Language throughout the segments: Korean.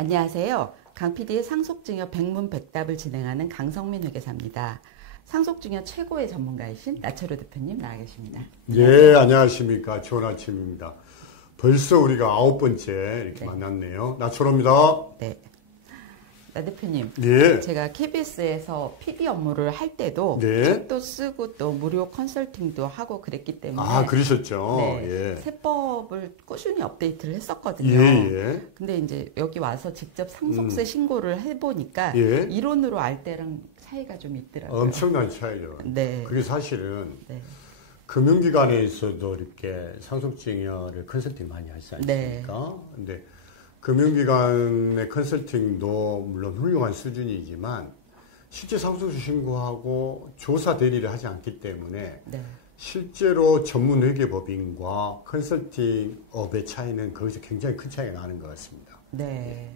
안녕하세요. 강PD의 상속증여 백문백답을 진행하는 강성민 회계사입니다. 상속증여 최고의 전문가이신 나철호 대표님 나와 계십니다. 네, 안녕하십니까. 좋은 아침입니다. 벌써 우리가 9번째 이렇게 만났네요. 나철호입니다. 네. 나 대표님, 예. 제가 KBS에서 PD 업무를 할 때도 책도 쓰고 또 무료 컨설팅도 하고 그랬기 때문에 그러셨죠. 네, 예. 세법을 꾸준히 업데이트를 했었거든요. 예. 근데 이제 여기 와서 직접 상속세 신고를 해보니까 예. 이론으로 알 때랑 차이가 좀 있더라고요. 엄청난 차이죠. 네. 그게 사실은 네. 금융기관에서도 이렇게 상속증여를 컨설팅 많이 하지 않습니까? 근데 금융기관의 컨설팅도 물론 훌륭한 수준이지만 실제 상속세 신고하고 조사 대리를 하지 않기 때문에 실제로 전문회계법인과 컨설팅업의 차이는 거기서 굉장히 큰 차이가 나는 것 같습니다. 네.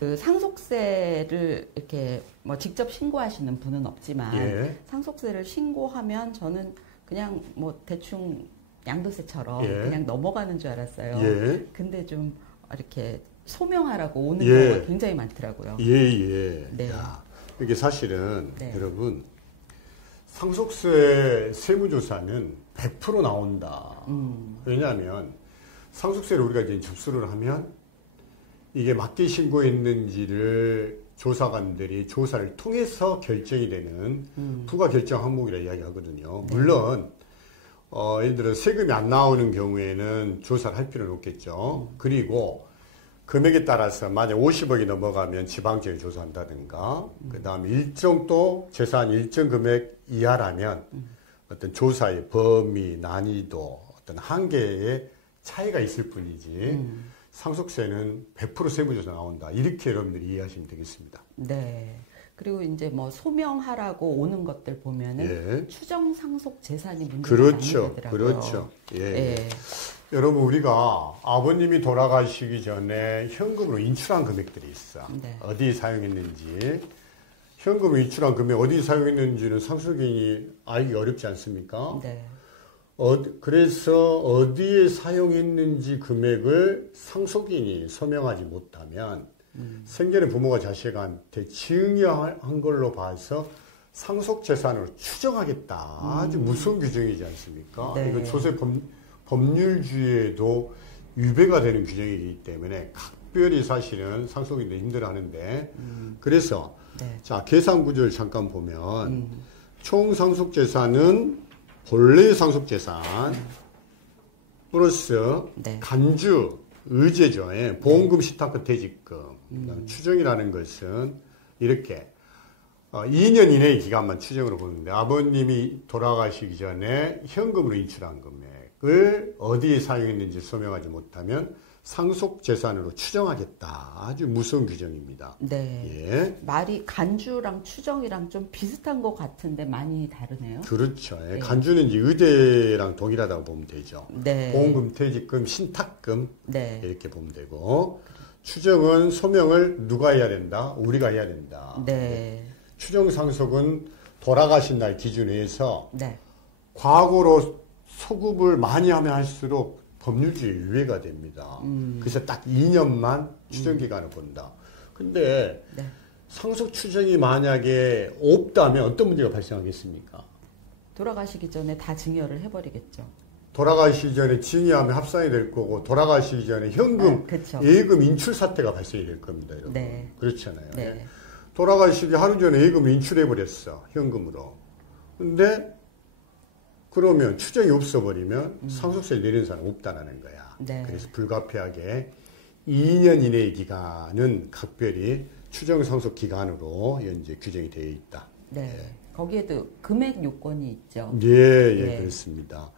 그 상속세를 이렇게 뭐 직접 신고하시는 분은 없지만 상속세를 신고하면 저는 그냥 뭐 대충 양도세처럼 그냥 넘어가는 줄 알았어요. 근데 좀 이렇게 소명하라고 오는 경우가 굉장히 많더라고요. 네. 야, 이게 사실은 여러분 상속세 세무조사는 100% 나온다. 왜냐하면 상속세를 우리가 이제 접수를 하면 이게 맞게 신고했는지를 조사관들이 조사를 통해서 결정이 되는 부가 결정 항목이라 이야기하거든요. 물론 예를 들어 세금이 안 나오는 경우에는 조사를 할 필요는 없겠죠. 그리고 금액에 따라서 만약 50억이 넘어가면 지방청이 조사한다든가 그 다음에 일정 또 재산 일정 금액 이하라면 어떤 조사의 범위, 난이도, 어떤 한계의 차이가 있을 뿐이지 상속세는 100% 세무조사 나온다. 이렇게 여러분들이 이해하시면 되겠습니다. 네. 그리고 이제 뭐 소명하라고 오는 것들 보면은 추정 상속 재산이 문제가 많이 되더라고요. 그렇죠. 여러분 우리가 아버님이 돌아가시기 전에 현금으로 인출한 금액들이 있어. 어디 사용했는지. 현금으로 인출한 금액 어디 사용했는지는 상속인이 알기 어렵지 않습니까? 그래서 어디에 사용했는지 금액을 상속인이 소명하지 못하면 생전에 부모가 자식한테 증여한 걸로 봐서 상속재산으로 추정하겠다. 아주 무서운 규정이지 않습니까? 이거 조세 법률주의에도 위배가 되는 규정이기 때문에 각별히 사실은 상속인도 힘들어하는데 그래서 자 계산 구조를 잠깐 보면 총 상속재산은 본래 상속재산 플러스 간주 의제죠. 보험금, 시타크, 퇴직금. 추정이라는 것은 이렇게 2년 이내의 기간만 추정으로 보는데 아버님이 돌아가시기 전에 현금으로 인출한 금액을 어디에 사용했는지 소명하지 못하면 상속재산으로 추정하겠다. 아주 무서운 규정입니다. 말이 간주랑 추정이랑 좀 비슷한 것 같은데 많이 다르네요. 그렇죠. 간주는 이제 의대랑 동일하다고 보면 되죠. 보험금, 퇴직금, 신탁금 이렇게 보면 되고 추정은 소명을 누가 해야 된다? 우리가 해야 된다. 추정 상속은 돌아가신 날 기준에 해서 과거로 소급을 많이 하면 할수록 법률주의 유예가 됩니다. 그래서 딱 2년만 추정기간을 본다. 근데 상속 추정이 만약에 없다면 어떤 문제가 발생하겠습니까? 돌아가시기 전에 다 증여를 해버리겠죠. 돌아가시기 전에 증여하면 합산이 될 거고 돌아가시기 전에 현금, 예금 인출 사태가 발생이 될 겁니다. 여러분. 그렇잖아요. 돌아가시기 하루 전에 예금을 인출해버렸어. 현금으로. 근데 그러면 추정이 없어버리면 상속세를 내리는 사람은 없다는 거야. 그래서 불가피하게 2년 이내의 기간은 각별히 추정 상속 기간으로 현재 규정이 되어 있다. 거기에도 금액 요건이 있죠. 그렇습니다.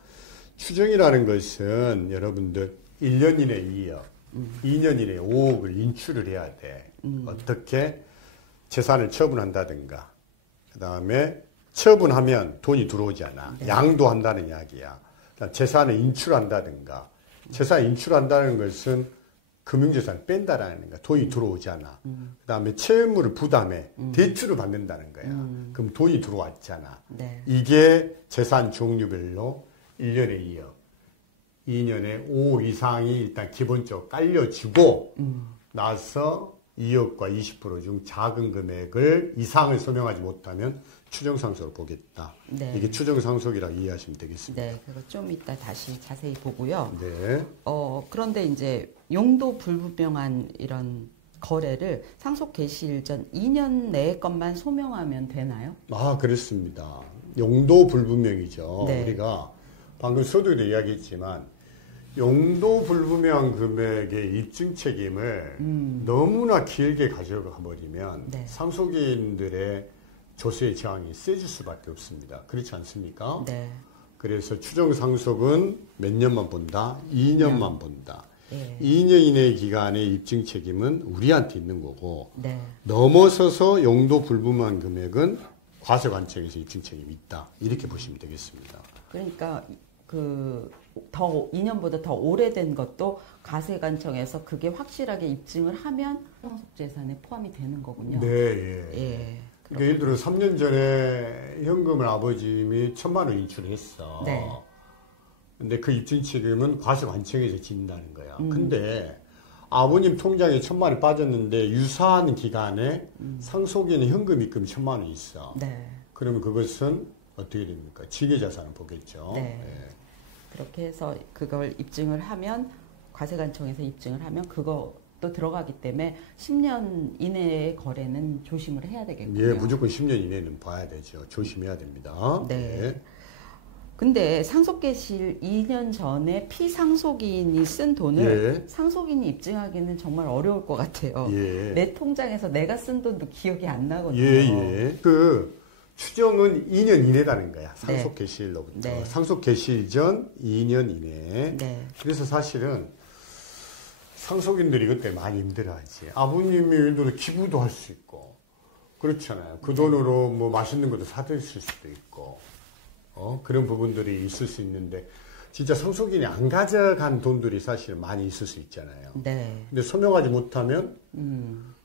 추정이라는 것은 여러분들 1년 이내 2억, 2년 이내 5억을 인출을 해야 돼. 어떻게 재산을 처분한다든가, 그 다음에 처분하면 돈이 들어오잖아. 양도한다는 이야기야. 재산을 인출한다든가. 재산 인출한다는 것은 금융재산을 뺀다라는 거야. 돈이 들어오잖아. 그 다음에 채무를 부담해. 대출을 받는다는 거야. 그럼 돈이 들어왔잖아. 이게 재산 종류별로 1년에 2억, 2년에 5 이상이 일단 기본적으로 깔려지고 나서 2억과 20% 중 작은 금액을 이상을 소명하지 못하면 추정상속으로 보겠다. 네. 이게 추정상속이라고 이해하시면 되겠습니다. 네, 그거 좀 이따 다시 자세히 보고요. 네. 그런데 이제 용도 불분명한 이런 거래를 상속 개시일 전 2년 내의 것만 소명하면 되나요? 아, 그렇습니다. 용도 불분명이죠. 네. 우리가 방금 서두에도 이야기했지만 용도 불분명한 금액의 입증 책임을 너무나 길게 가져가 버리면 네. 상속인들의 조세의 저항이 세질 수밖에 없습니다. 그렇지 않습니까? 네. 그래서 추정상속은 몇 년만 본다? 2년만 본다. 네. 2년 이내의 기간의 입증 책임은 우리한테 있는 거고 네. 넘어서서 용도 불분명한 금액은 과세관청에서 입증 책임이 있다. 이렇게 보시면 되겠습니다. 그러니까 더 2년보다 더 오래된 것도 과세관청에서 그게 확실하게 입증을 하면 상속재산에 포함이 되는 거군요. 네, 예. 예. 그러니까 예를 들어 3년 전에 현금을 아버님이 1,000만 원 인출했어. 네. 근데 그 입증 책임은 과세관청에서 진다는 거야. 근데 아버님 통장에 1,000만 원이 빠졌는데 유사한 기간에 상속인의 현금 입금이 1,000만 원이 있어. 네. 그러면 그것은 어떻게 됩니까? 직계자산을 보겠죠. 네. 예. 그렇게 해서 그걸 입증을 하면 과세관청에서 입증을 하면 그것도 들어가기 때문에 10년 이내의 거래는 조심을 해야 되겠군요. 예, 무조건 10년 이내는 봐야 되죠. 조심해야 됩니다. 네. 예. 근데 상속 개시일 2년 전에 피상속인이 쓴 돈을 예. 상속인이 입증하기는 정말 어려울 것 같아요. 예. 내 통장에서 내가 쓴 돈도 기억이 안 나거든요. 예. 그 추정은 2년 이내라는 거야. 네. 상속 개시일로부터. 네. 상속 개시일 전 2년 이내. 네. 그래서 사실은 상속인들이 그때 많이 힘들어하지. 아버님이 예를 들어 기부도 할 수 있고 그렇잖아요. 그 돈으로 뭐 맛있는 것도 사드실 수도 있고 그런 부분들이 있을 수 있는데 진짜 상속인이 안 가져간 돈들이 사실 많이 있을 수 있잖아요. 네. 근데 소명하지 못하면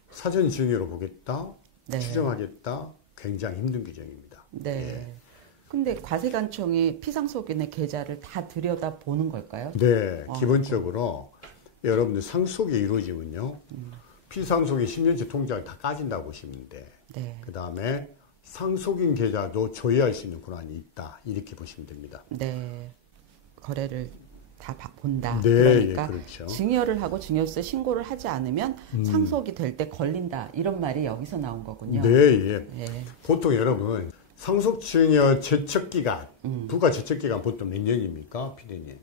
사전 증여로 보겠다, 네. 추정하겠다, 굉장히 힘든 규정입니다. 네. 예. 근데 과세관청이 피상속인의 계좌를 다 들여다 보는 걸까요? 네, 기본적으로 여러분들 상속이 이루어지면요, 피상속인 10년치 통장을 다 까진다고 보시면 돼. 네. 그 다음에 상속인 계좌도 조회할 수 있는 권한이 있다. 이렇게 보시면 됩니다. 네. 거래를 다 본다. 네, 그러니까 예, 그렇죠. 증여를 하고 증여세 신고를 하지 않으면 상속이 될 때 걸린다. 이런 말이 여기서 나온 거군요. 네, 예. 예. 보통 여러분 상속증여 제척기간, 부가 제척기간 보통 몇 년입니까, 피디님?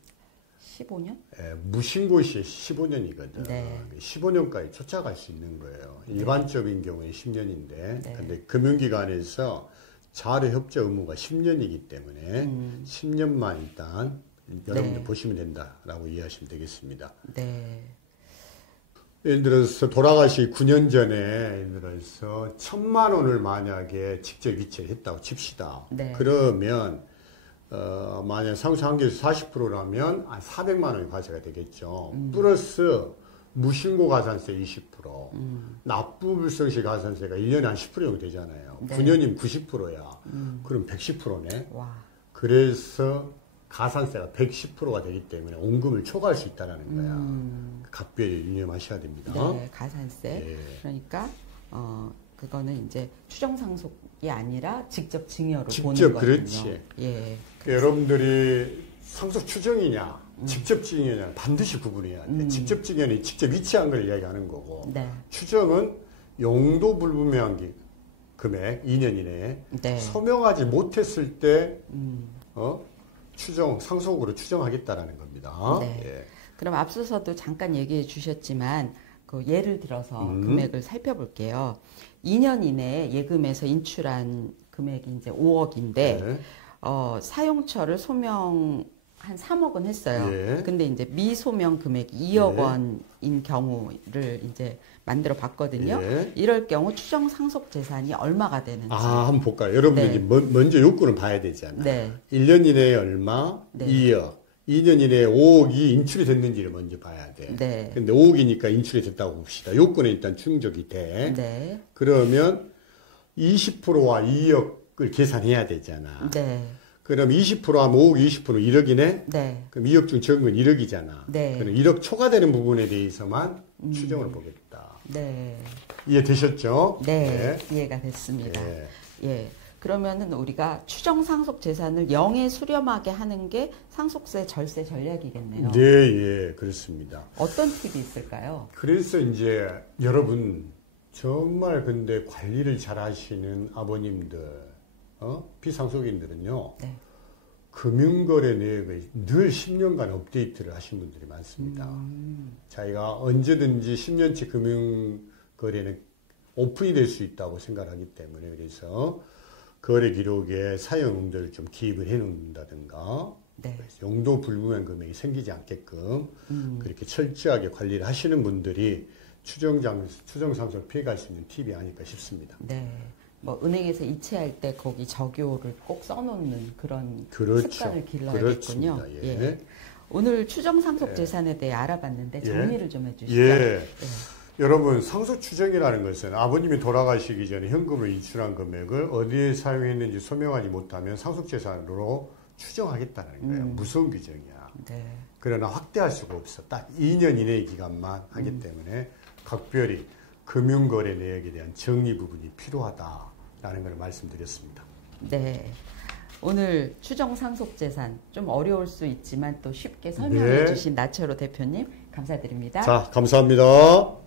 15년? 예, 무신고 시 15년이거든. 네. 15년까지 쫓아갈 수 있는 거예요. 일반적인 경우에 10년인데, 네. 근데 금융기관에서 자료 협조 의무가 10년이기 때문에 10년만 일단 여러분들 네. 보시면 된다라고 이해하시면 되겠습니다. 네. 예를 들어서 돌아가시 9년 전에 예를 들어서 1,000만 원을 만약에 직접 이체했다고 칩시다. 네. 그러면 만약 상속한계에서 40%라면 400만 원이 과세가 되겠죠. 플러스 무신고 가산세 20%, 납부불성시 가산세가 1년에 한 10% 정도 되잖아요. 네. 9년이면 90%야. 그럼 110%네. 와. 그래서 가산세가 110%가 되기 때문에 원금을 초과할 수 있다는 거야. 각별히 유념하셔야 됩니다. 네, 가산세. 예. 그러니까 그거는 이제 추정 상속이 아니라 직접 증여로 직접, 보는 거군요. 그렇지. 예. 여러분들이 상속 추정이냐, 직접 증여냐 반드시 구분해야 돼. 직접 증여는 직접 위치한 걸 이야기하는 거고, 네. 추정은 용도 불분명한 금액 2년 이내에 네. 소명하지 못했을 때 추정 상속으로 추정하겠다라는 겁니다. 네. 예. 그럼 앞서서도 잠깐 얘기해 주셨지만 그 예를 들어서 금액을 살펴볼게요. 2년 이내에 예금에서 인출한 금액이 이제 5억인데 네. 사용처를 소명 한 3억은 했어요. 예. 근데 이제 미소명 금액이 2억 예. 원인 경우를 이제 만들어 봤거든요. 예. 이럴 경우 추정 상속 재산이 얼마가 되는지. 한번 볼까요? 여러분들이 네. 먼저 요건을 봐야 되잖아요. 네. 1년 이내에 얼마, 네. 2억, 2년 이내에 5억이 인출이 됐는지를 먼저 봐야 돼. 네. 근데 5억이니까 인출이 됐다고 봅시다. 요건에 일단 충족이 돼. 네. 그러면 20%와 2억을 계산해야 되잖아. 네. 그럼 20% 하면 5억 20% 1억이네? 네. 그럼 2억 중 적은 건 1억이잖아. 네. 그럼 1억 초과되는 부분에 대해서만 추정을 보겠다. 네. 이해되셨죠? 네, 이해가 됐습니다. 예. 그러면은 우리가 추정 상속 재산을 0에 수렴하게 하는 게 상속세 절세 전략이겠네요. 네, 예, 그렇습니다. 어떤 팁이 있을까요? 그래서 이제 여러분 정말 근데 관리를 잘 하시는 아버님들, 비상속인들은요. 네. 금융거래 내역을 늘 10년간 업데이트를 하신 분들이 많습니다. 자기가 언제든지 10년치 금융거래는 오픈이 될 수 있다고 생각하기 때문에 그래서 거래 기록에 사용자를 좀 기입을 해놓는다든가 네. 용도 불분명 금액이 생기지 않게끔 그렇게 철저하게 관리를 하시는 분들이 추정상속 피해갈 수 있는 팁이 아닐까 싶습니다. 네. 뭐 은행에서 이체할 때 거기 적요를 꼭 써놓는 그런 그렇죠. 습관을 길러야겠군요. 예. 예. 오늘 추정상속 재산에 대해 알아봤는데 정리를 좀 해주시죠. 예. 여러분 상속 추정이라는 것은 아버님이 돌아가시기 전에 현금을 인출한 금액을 어디에 사용했는지 소명하지 못하면 상속재산으로 추정하겠다는 거예요. 무서운 규정이야. 네. 그러나 확대할 수가 없어. 딱 2년 이내의 기간만 하기 때문에 각별히 금융거래 내역에 대한 정리 부분이 필요하다라는 걸 말씀드렸습니다. 네. 오늘 추정상속재산 좀 어려울 수 있지만 또 쉽게 설명해 주신 나철호 대표님 감사드립니다. 자, 감사합니다.